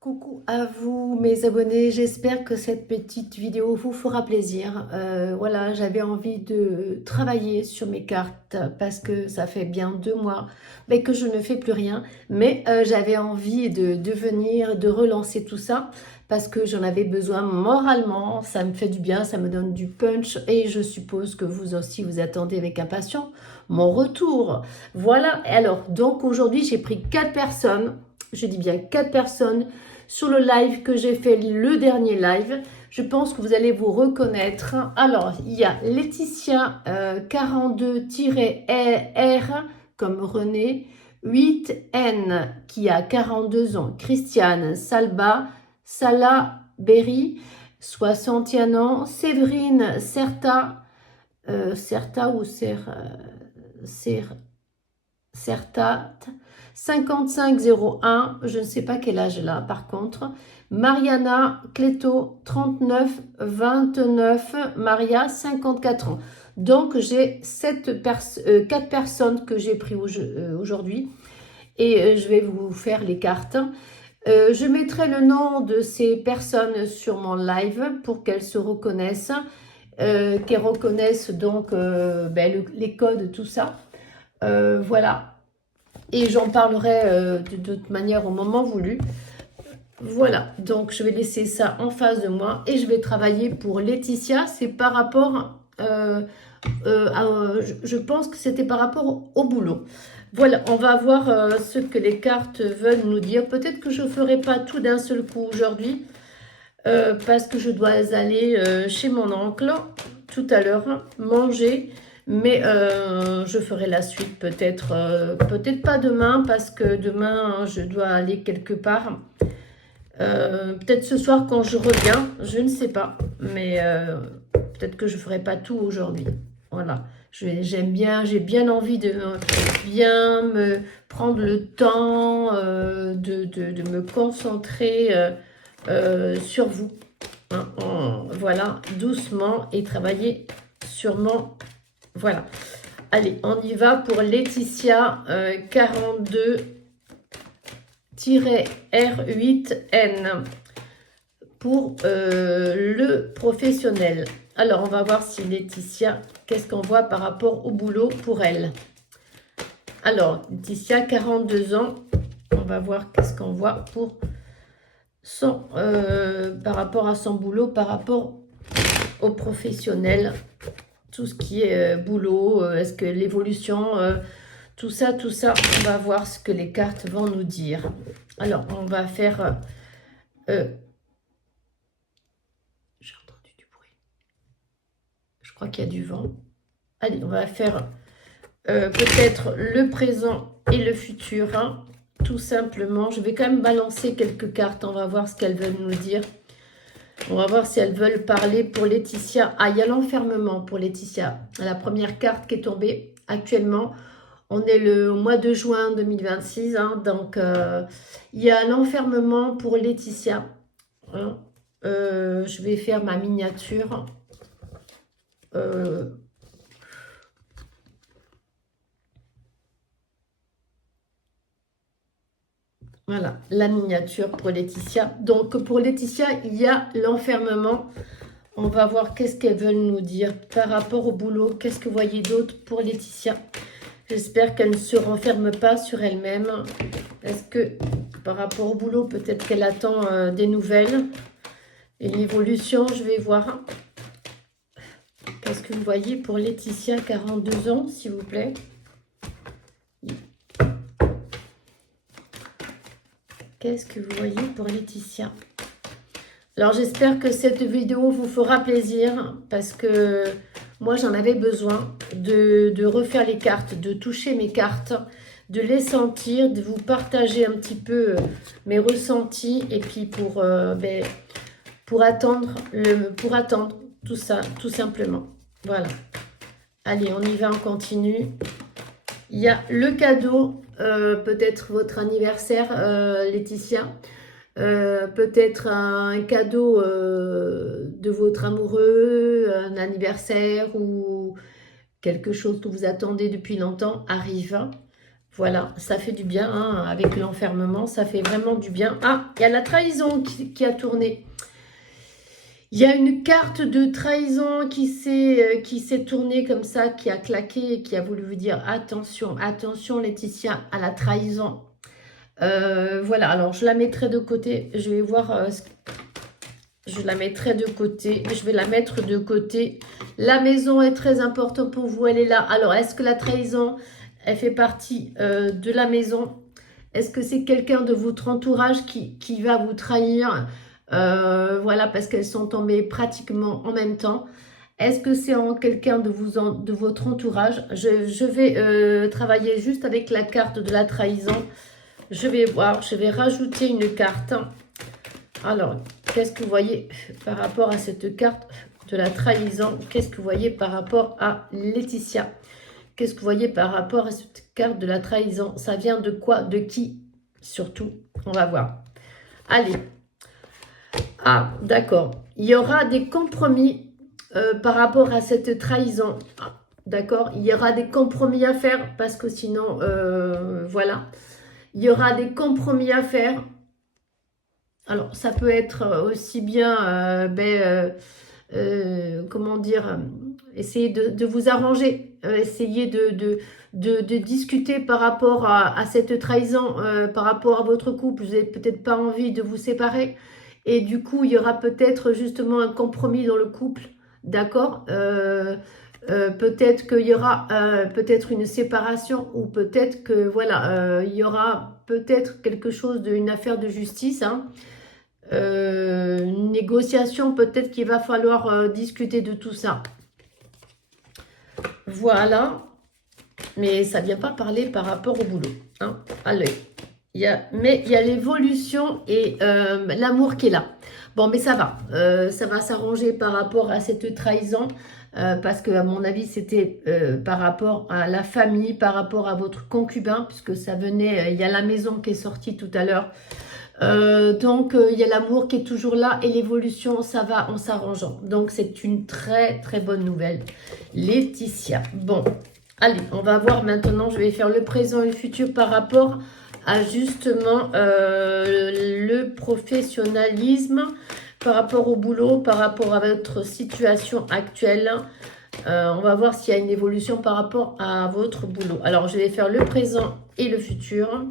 Coucou à vous mes abonnés, j'espère que cette petite vidéo vous fera plaisir. Voilà, j'avais envie de travailler sur mes cartes parce que ça fait bien 2 mois mais que je ne fais plus rien. Mais j'avais envie de venir, de relancer tout ça parce que j'en avais besoin moralement. Ça me fait du bien, ça me donne du punch et je suppose que vous aussi vous attendez avec impatience mon retour. Voilà, et alors donc aujourd'hui j'ai pris 4 personnes, je dis bien 4 personnes sur le live que j'ai fait, le dernier live. Je pense que vous allez vous reconnaître. Alors, il y a Laetitia 42-R comme René, 8N qui a 42 ans, Christiane Salba, Salah Berry, 61 ans, Séverine Certa, Certa ou Certat 5501, je ne sais pas quel âge là par contre. Mariana Cléto 39 29, Maria 54 ans. Donc j'ai 4 personnes que j'ai pris aujourd'hui et je vais vous faire les cartes. Je mettrai le nom de ces personnes sur mon live pour qu'elles se reconnaissent, qu'elles reconnaissent donc les codes, tout ça. Voilà, et j'en parlerai de toute manière au moment voulu. Voilà, donc je vais laisser ça en face de moi et je vais travailler pour Laetitia. C'est par rapport, je pense que c'était par rapport au boulot. Voilà, on va voir ce que les cartes veulent nous dire. Peut-être que je ne ferai pas tout d'un seul coup aujourd'hui parce que je dois aller chez mon oncle tout à l'heure manger. Mais je ferai la suite peut-être pas demain parce que demain je dois aller quelque part. Peut-être ce soir quand je reviens, je ne sais pas. Mais peut-être que je ne ferai pas tout aujourd'hui. Voilà, j'aime bien, j'ai bien envie de bien me prendre le temps de me concentrer sur vous. Voilà, doucement et travailler sûrement. Voilà. Allez, on y va pour Laetitia 42-R8N pour le professionnel. Alors, on va voir si Laetitia, qu'est-ce qu'on voit par rapport au boulot pour elle. Alors, Laetitia, 42 ans. On va voir qu'est-ce qu'on voit pour par rapport à son boulot, par rapport au professionnel. Tout ce qui est boulot, est-ce que l'évolution, tout ça, on va voir ce que les cartes vont nous dire. Alors, on va faire... j'ai entendu du bruit. Je crois qu'il y a du vent. Allez, on va faire peut-être le présent et le futur, hein, tout simplement. Je vais quand même balancer quelques cartes, on va voir ce qu'elles veulent nous dire. On va voir si elles veulent parler pour Laetitia. Ah, il y a l'enfermement pour Laetitia. La première carte qui est tombée actuellement. On est le mois de juin 2026. Hein, donc, il y a l'enfermement pour Laetitia. Hein. Je vais faire ma miniature. Voilà, la miniature pour Laetitia. Donc, pour Laetitia, il y a l'enfermement. On va voir qu'est-ce qu'elles veulent nous dire par rapport au boulot. Qu'est-ce que vous voyez d'autre pour Laetitia? J'espère qu'elle ne se renferme pas sur elle-même. Est-ce que par rapport au boulot, peut-être qu'elle attend des nouvelles et l'évolution, je vais voir. Qu'est-ce que vous voyez pour Laetitia, 42 ans, s'il vous plaît? Qu'est-ce que vous voyez pour Laetitia? Alors, j'espère que cette vidéo vous fera plaisir parce que moi, j'en avais besoin de refaire les cartes, de toucher mes cartes, de les sentir, de vous partager un petit peu mes ressentis et puis pour attendre tout ça, tout simplement. Voilà. Allez, on y va, on continue. Il y a le cadeau, peut-être votre anniversaire, Laetitia. Peut-être un cadeau de votre amoureux, un anniversaire ou quelque chose que vous attendez depuis longtemps arrive. Voilà, ça fait du bien, hein, avec l'enfermement, ça fait vraiment du bien. Ah, il y a la trahison qui a tourné. Il y a une carte de trahison qui s'est tournée comme ça, qui a claqué et qui a voulu vous dire attention, attention Laetitia, à la trahison. Voilà, alors je la mettrai de côté. Je vais voir, je la mettrai de côté. Je vais la mettre de côté. La maison est très importante pour vous, elle est là. Alors, est-ce que la trahison, elle fait partie de la maison? Est-ce que c'est quelqu'un de votre entourage qui va vous trahir? Voilà, parce qu'elles sont tombées pratiquement en même temps. Est-ce que c'est en quelqu'un de votre entourage? Je vais travailler juste avec la carte de la trahison. Je vais voir, je vais rajouter une carte. Alors, qu'est-ce que vous voyez par rapport à cette carte de la trahison? Qu'est-ce que vous voyez par rapport à Laetitia? Qu'est-ce que vous voyez par rapport à cette carte de la trahison? Ça vient de quoi? De qui? Surtout, on va voir. Allez. Ah, d'accord. Il y aura des compromis par rapport à cette trahison. Ah, d'accord. Il y aura des compromis à faire parce que sinon, voilà. Il y aura des compromis à faire. Alors, ça peut être aussi bien, comment dire, essayer de vous arranger, essayer de discuter par rapport à cette trahison, par rapport à votre couple. Vous n'avez peut-être pas envie de vous séparer. Et du coup, il y aura peut-être justement un compromis dans le couple, d'accord. Peut-être qu'il y aura peut-être une séparation ou peut-être que, voilà, il y aura peut-être quelque chose une affaire de justice, hein. Une négociation, peut-être qu'il va falloir discuter de tout ça. Voilà. Mais ça ne vient pas parler par rapport au boulot, hein, à l'œil. Mais il y a l'évolution et l'amour qui est là. Bon, mais ça va s'arranger par rapport à cette trahison, parce que à mon avis, c'était par rapport à la famille, par rapport à votre concubin, puisque ça venait, il y a la maison qui est sortie tout à l'heure. Donc, il y a l'amour qui est toujours là et l'évolution, ça va en s'arrangeant. Donc, c'est une très, très bonne nouvelle. Laetitia. Bon, allez, on va voir maintenant. Je vais faire le présent et le futur par rapport à justement le professionnalisme, par rapport au boulot, par rapport à votre situation actuelle. On va voir s'il y a une évolution par rapport à votre boulot. Alors, je vais faire le présent et le futur.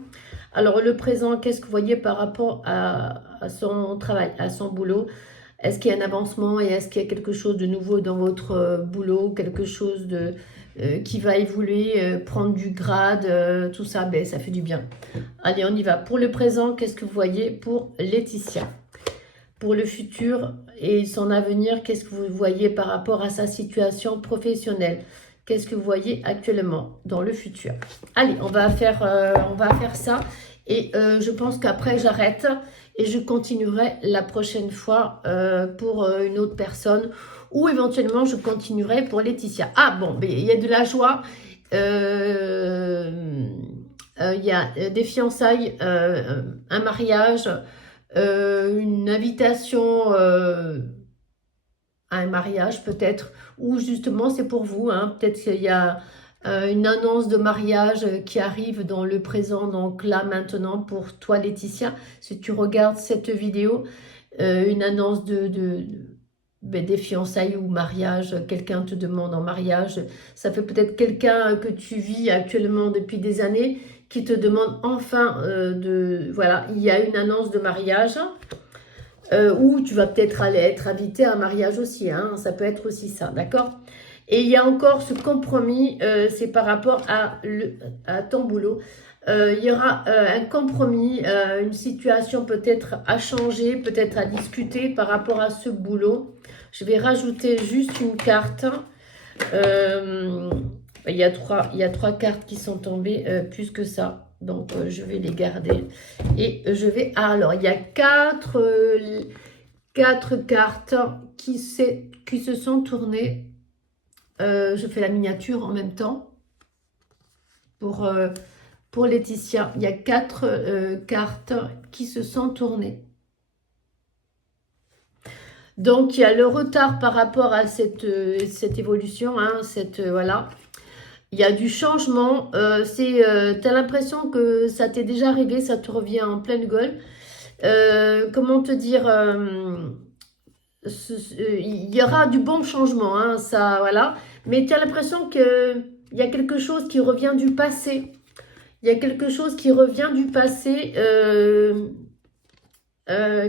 Alors, le présent, qu'est-ce que vous voyez par rapport à son travail, à son boulot? Est-ce qu'il y a un avancement et est-ce qu'il y a quelque chose de nouveau dans votre boulot? Quelque chose qui va évoluer, prendre du grade, tout ça, ben, ça fait du bien. Allez, on y va. Pour le présent, qu'est-ce que vous voyez pour Laetitia? Pour le futur et son avenir, qu'est-ce que vous voyez par rapport à sa situation professionnelle? Qu'est-ce que vous voyez actuellement dans le futur? Allez, on va faire ça. Et je pense qu'après, j'arrête et je continuerai la prochaine fois pour une autre personne. Ou éventuellement, je continuerai pour Laetitia. Ah bon, mais il y a de la joie. Il y a des fiançailles, un mariage, une invitation à un mariage peut-être, ou justement c'est pour vous, hein, peut-être qu'il y a une annonce de mariage qui arrive dans le présent, donc là maintenant pour toi Laetitia, si tu regardes cette vidéo, une annonce des fiançailles ou mariage, quelqu'un te demande en mariage, ça fait peut-être quelqu'un que tu vis actuellement depuis des années qui te demande enfin voilà, il y a une annonce de mariage. Ou tu vas peut-être aller être invité à un mariage aussi, hein, ça peut être aussi ça, d'accord? Et il y a encore ce compromis, c'est par rapport à ton boulot. Il y aura un compromis, une situation peut-être à changer, peut-être à discuter par rapport à ce boulot. Je vais rajouter juste une carte. Il y a trois cartes qui sont tombées, plus que ça. Donc, je vais les garder. Et je vais... Ah, alors, il y a quatre cartes qui se sont tournées. Je fais la miniature en même temps. Pour Laetitia, il y a quatre cartes qui se sont tournées. Donc, il y a le retard par rapport à cette évolution. Hein, voilà. Il y a du changement. Tu as l'impression que ça t'est déjà arrivé, ça te revient en pleine gueule. Comment te dire il y aura du bon changement, hein, ça, voilà. Mais tu as l'impression qu'il y a quelque chose qui revient du passé. Il y a quelque chose qui revient du passé.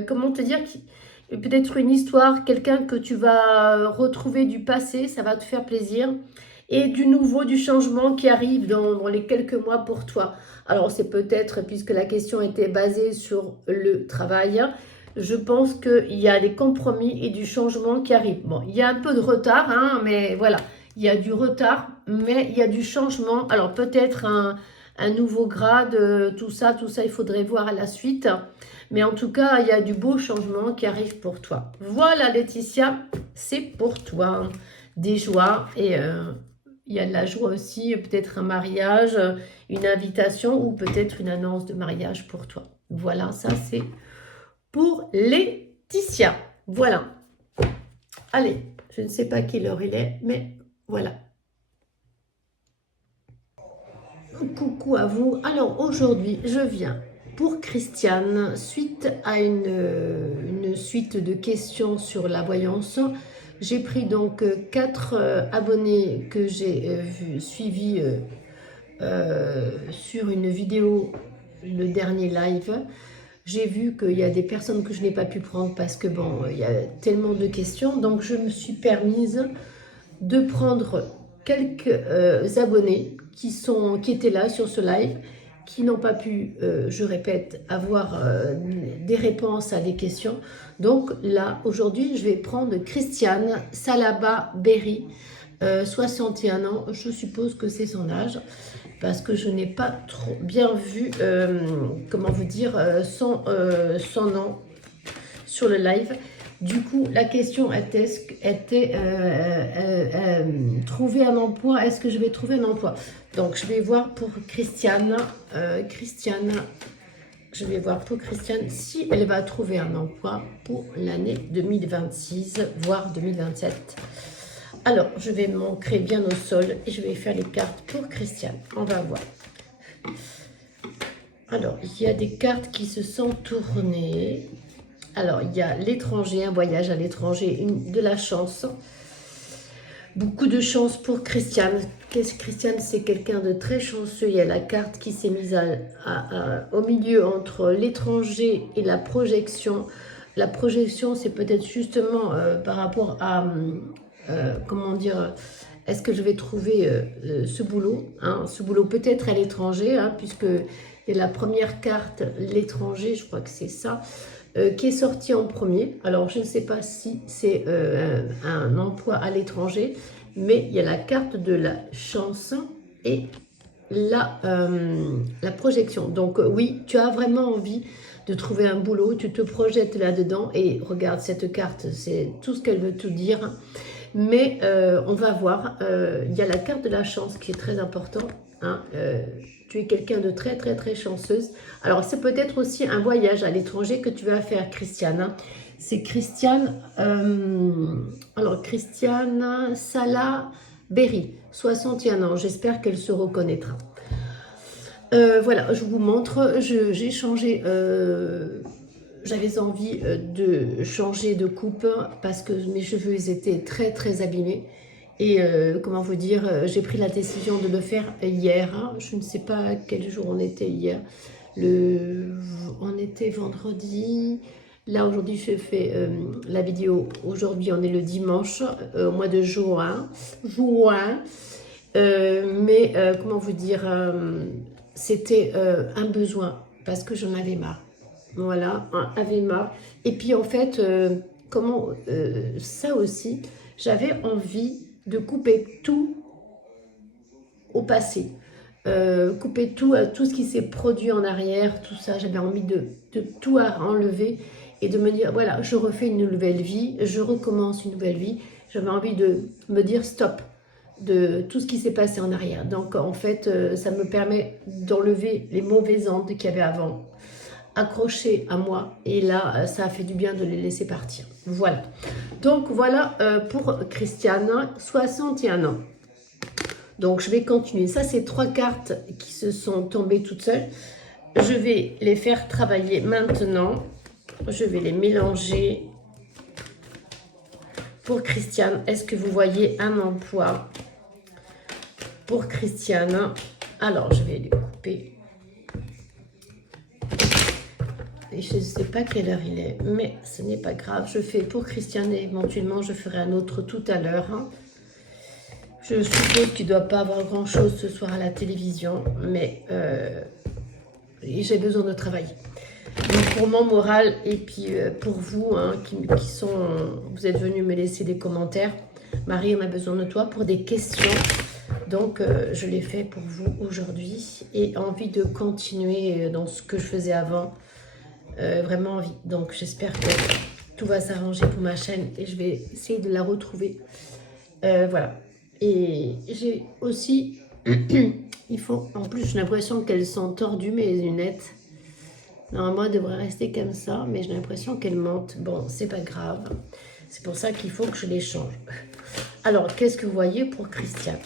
Comment te dire peut-être une histoire, quelqu'un que tu vas retrouver du passé, ça va te faire plaisir. Et du nouveau, du changement qui arrive dans les quelques mois pour toi. Alors c'est peut-être, puisque la question était basée sur le travail, je pense qu'il y a des compromis et du changement qui arrivent. Bon, il y a un peu de retard, hein, mais voilà, il y a du retard, mais il y a du changement. Alors peut-être un nouveau grade, tout ça, il faudrait voir à la suite. Mais en tout cas, il y a du beau changement qui arrive pour toi. Voilà Laetitia, c'est pour toi. Des joies et il y a de la joie aussi, peut-être un mariage, une invitation ou peut-être une annonce de mariage pour toi. Voilà, ça c'est pour Laetitia. Voilà. Allez, je ne sais pas quelle heure il est, mais voilà. Coucou à vous. Alors aujourd'hui, je viens pour Christiane, suite à une suite de questions sur la voyance. J'ai pris donc 4 abonnés que j'ai suivis sur une vidéo, le dernier live. J'ai vu qu'il y a des personnes que je n'ai pas pu prendre parce que bon, il y a tellement de questions. Donc je me suis permise de prendre quelques abonnés qui étaient là sur ce live, qui n'ont pas pu, je répète, avoir des réponses à des questions. Donc là, aujourd'hui, je vais prendre Christiane Salaba Berry, 61 ans. Je suppose que c'est son âge, parce que je n'ai pas trop bien vu, comment vous dire, son nom sur le live. Du coup, la question était trouver un emploi. Est-ce que je vais trouver un emploi? Donc, je vais voir pour Christiane. Je vais voir pour Christiane si elle va trouver un emploi pour l'année 2026, voire 2027. Alors, je vais m'ancrer bien au sol et je vais faire les cartes pour Christiane. On va voir. Alors, il y a des cartes qui se sont tournées. Alors, il y a l'étranger, un voyage à l'étranger, de la chance. Beaucoup de chance pour Christiane. Christiane, c'est quelqu'un de très chanceux. Il y a la carte qui s'est mise au milieu entre l'étranger et la projection. La projection, c'est peut-être justement par rapport à, comment dire, est-ce que je vais trouver ce boulot, hein, ce boulot peut-être à l'étranger, hein, puisque il y a la première carte, l'étranger, je crois que c'est ça, qui est sorti en premier. Alors, je ne sais pas si c'est un emploi à l'étranger, mais il y a la carte de la chance et la projection. Donc, oui, tu as vraiment envie de trouver un boulot, tu te projettes là-dedans et regarde cette carte, c'est tout ce qu'elle veut te dire. Mais on va voir, il y a la carte de la chance qui est très importante, hein, tu es quelqu'un de très très très chanceuse. Alors c'est peut-être aussi un voyage à l'étranger que tu vas faire, Christiane, hein. C'est Christiane, alors Christiane Salah Berry, 61 ans, j'espère qu'elle se reconnaîtra. Voilà, je vous montre, j'ai changé, j'avais envie de changer de coupe parce que mes cheveux ils étaient très très abîmés. Et comment vous dire, j'ai pris la décision de le faire hier. Hein. Je ne sais pas quel jour on était hier. On était vendredi. Là, aujourd'hui, je fais la vidéo. Aujourd'hui, on est le dimanche, au mois de juin. Mais comment vous dire, c'était un besoin parce que j'en avais marre. Voilà, avait marre. Et puis, en fait, ça aussi, j'avais envie de couper tout au passé. Couper tout ce qui s'est produit en arrière, tout ça. J'avais envie de tout enlever et de me dire, voilà, je refais une nouvelle vie, je recommence une nouvelle vie. J'avais envie de me dire stop de tout ce qui s'est passé en arrière. Donc, en fait, ça me permet d'enlever les mauvaises ondes qu'il y avait avant, accrochées à moi. Et là, ça a fait du bien de les laisser partir. Voilà. Donc, voilà pour Christiane, 61 ans. Donc, je vais continuer. Ça, c'est 3 cartes qui se sont tombées toutes seules. Je vais les faire travailler maintenant. Je vais les mélanger. Pour Christiane, est-ce que vous voyez un emploi pour Christiane? Alors, je vais les couper. Et je ne sais pas quelle heure il est, mais ce n'est pas grave. Je fais pour Christiane et éventuellement, je ferai un autre tout à l'heure. Je suppose qu'il ne doit pas avoir grand-chose ce soir à la télévision, mais j'ai besoin de travailler. Donc pour mon moral et puis pour vous vous êtes venus me laisser des commentaires. Marie, on a besoin de toi pour des questions. Donc je l'ai fait pour vous aujourd'hui et envie de continuer dans ce que je faisais avant. Vraiment envie. Donc j'espère que tout va s'arranger pour ma chaîne et je vais essayer de la retrouver. Voilà. Et j'ai aussi, en plus j'ai l'impression qu'elles sont tordues mes lunettes. Normalement elles devraient rester comme ça, mais j'ai l'impression qu'elles mentent. Bon, c'est pas grave. C'est pour ça qu'il faut que je les change. Alors, qu'est-ce que vous voyez pour Christiane?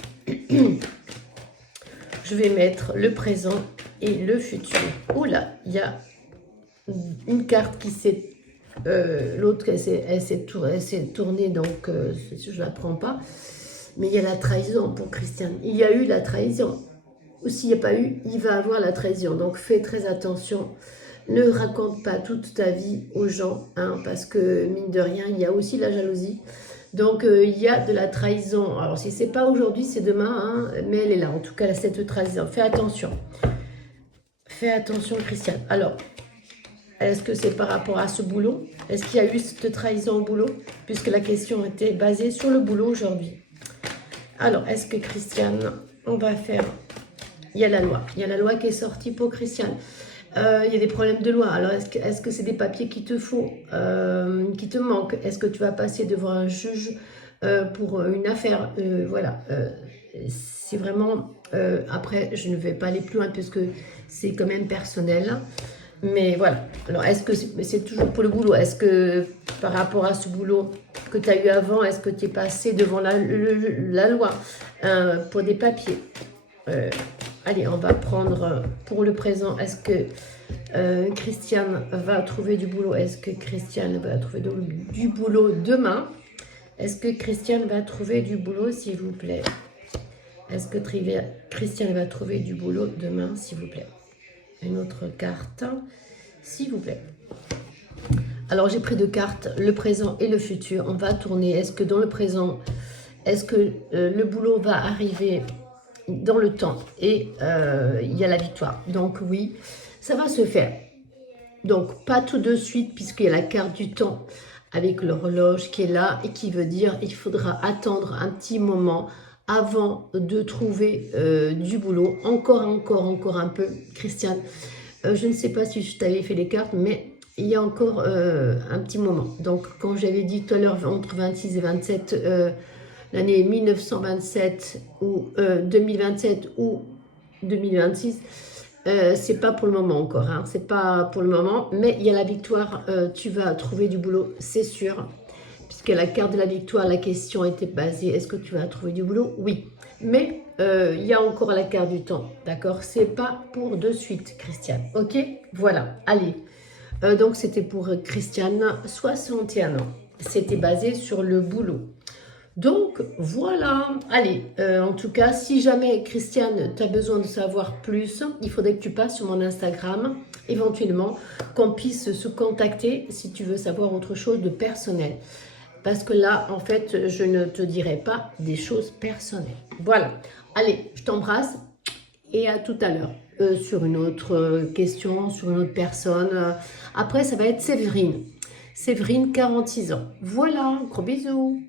Je vais mettre le présent et le futur. Oula, il y a une carte qui s'est... L'autre, elle s'est tournée, donc je ne la prends pas. Mais il y a la trahison pour Christiane. Il y a eu la trahison. Ou s'il n'y a pas eu, il va avoir la trahison. Donc fais très attention. Ne raconte pas toute ta vie aux gens, parce que mine de rien, il y a aussi la jalousie. Donc il y a de la trahison. Alors si c'est pas aujourd'hui, c'est demain, mais elle est là. En tout cas, cette trahison. Fais attention. Fais attention, Christiane. Alors, est-ce que c'est par rapport à ce boulot? Est-ce qu'il y a eu cette trahison au boulot? Puisque la question était basée sur le boulot aujourd'hui. Alors, est-ce que Christiane, on va faire... Il y a la loi. Il y a la loi qui est sortie pour Christiane. Il y a des problèmes de loi. Alors, est-ce que c'est des papiers qu'il te faut, qui te manquent? Est-ce que tu vas passer devant un juge pour une affaire? Voilà. C'est vraiment... après, je ne vais pas aller plus loin puisque c'est quand même personnel. Mais voilà. Alors, est-ce que c'est toujours pour le boulot? Est-ce que par rapport à ce boulot que tu as eu avant, est-ce que tu es passé devant la loi pour des papiers? Allez, on va prendre pour le présent. Est-ce que Christiane va trouver du boulot? Est-ce que Christiane va trouver du boulot demain? Est-ce que Christiane va trouver du boulot, s'il vous plaît? Est-ce que Christiane va trouver du boulot demain, s'il vous plaît? Une autre carte, s'il vous plaît. Alors, j'ai pris 2 cartes, le présent et le futur. On va tourner. Est-ce que dans le présent, est-ce que le boulot va arriver dans le temps et il y a la victoire? Donc oui, ça va se faire. Donc pas tout de suite puisqu'il y a la carte du temps avec l'horloge qui est là et qui veut dire il faudra attendre un petit moment avant de trouver du boulot. Encore un peu, Christiane. Je ne sais pas si je t'avais fait les cartes, mais il y a encore un petit moment. Donc quand j'avais dit tout à l'heure entre 26 et 27... l'année 1927 ou 2027 ou 2026, c'est pas pour le moment encore, c'est pas pour le moment, mais il y a la victoire, tu vas trouver du boulot, c'est sûr, puisque la carte de la victoire, la question était basée, est-ce que tu vas trouver du boulot? Oui, mais il y a encore la carte du temps, d'accord? C'est pas pour de suite, Christiane, ok? Voilà, allez, donc c'était pour Christiane, 61 ans, c'était basé sur le boulot. Donc, voilà. Allez, en tout cas, si jamais, Christiane, tu as besoin de savoir plus, il faudrait que tu passes sur mon Instagram, éventuellement, qu'on puisse se contacter si tu veux savoir autre chose de personnel. Parce que là, en fait, je ne te dirai pas des choses personnelles. Voilà. Allez, je t'embrasse et à tout à l'heure. Sur une autre question, sur une autre personne. Après, ça va être Séverine. Séverine, 46 ans. Voilà, gros bisous.